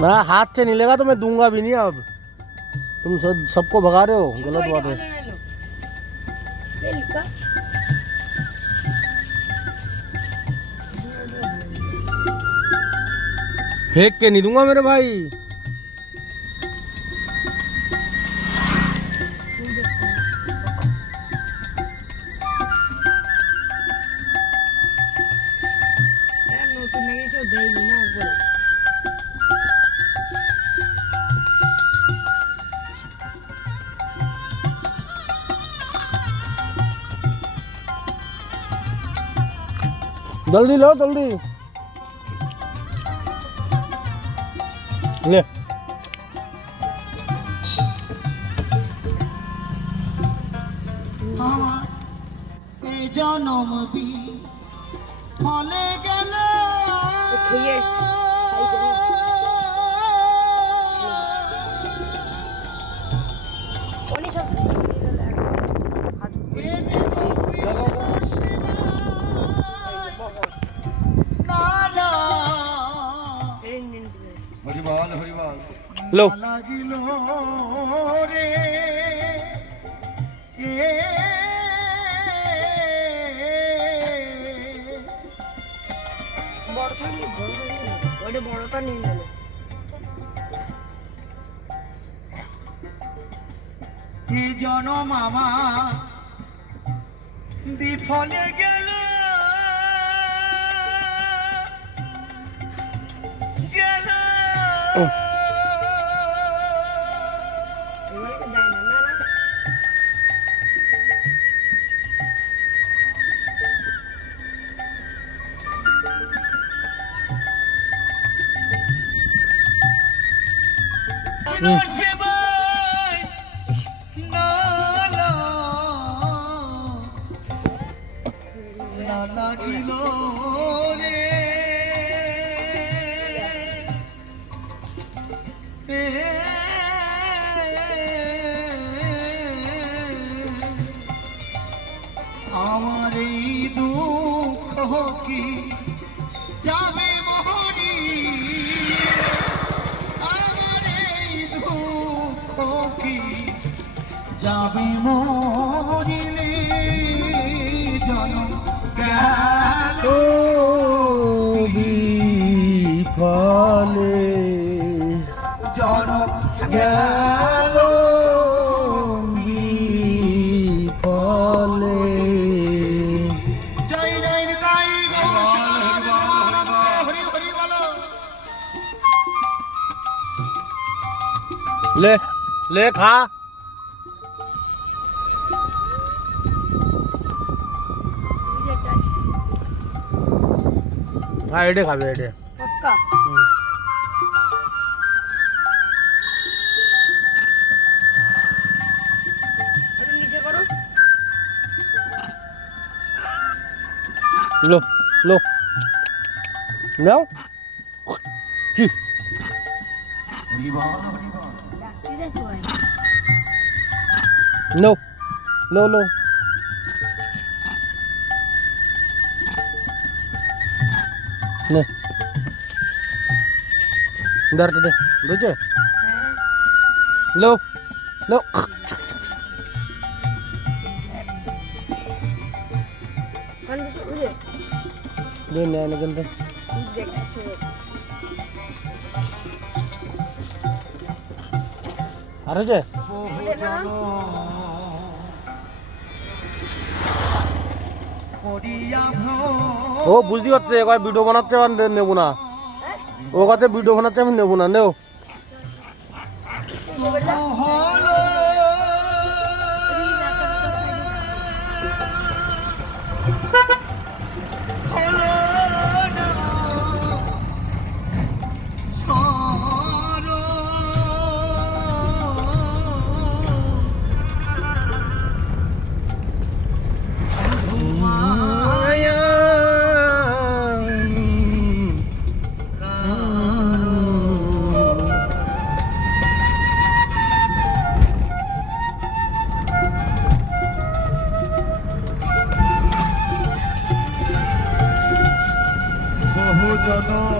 ना हाथ से नहीं लेगा तो मैं दूंगा भी नहीं अब। तुम सबको भगा रहे हो, गलत बात है। फेंक के नहीं दूंगा मेरे भाई। जल्दी लो जल्दी ले। জনম বি ফলে গেল लो লাগিল রে বড়টা নিয়ে গেল। জনম আমার বিফলে গেল গেল লাগিল রে আমার এই দুঃখ কি যাবে মহরি আমার এই দুঃখ কি যাবে মরিলে জনম গেল বিফলে জনম গেল বিফলে। জয় জয় নিতাই গৌর শিবনাথ হরি হরি বলো। ले ले खा। हाँ एडे खाबे एडे। पक्का नीचे करो। लो लो लो की হরি বল হরি বল। लो लो लो ने दर्द दे बुझे लो लो दे ने गंदे अरे जे ও বুঝতে পারছে কয় ভিডিও বানাচ্ছে আর নেবো না। ও কাছে ভিডিও বানাচ্ছে আমি নেবো না। নেও বহু জন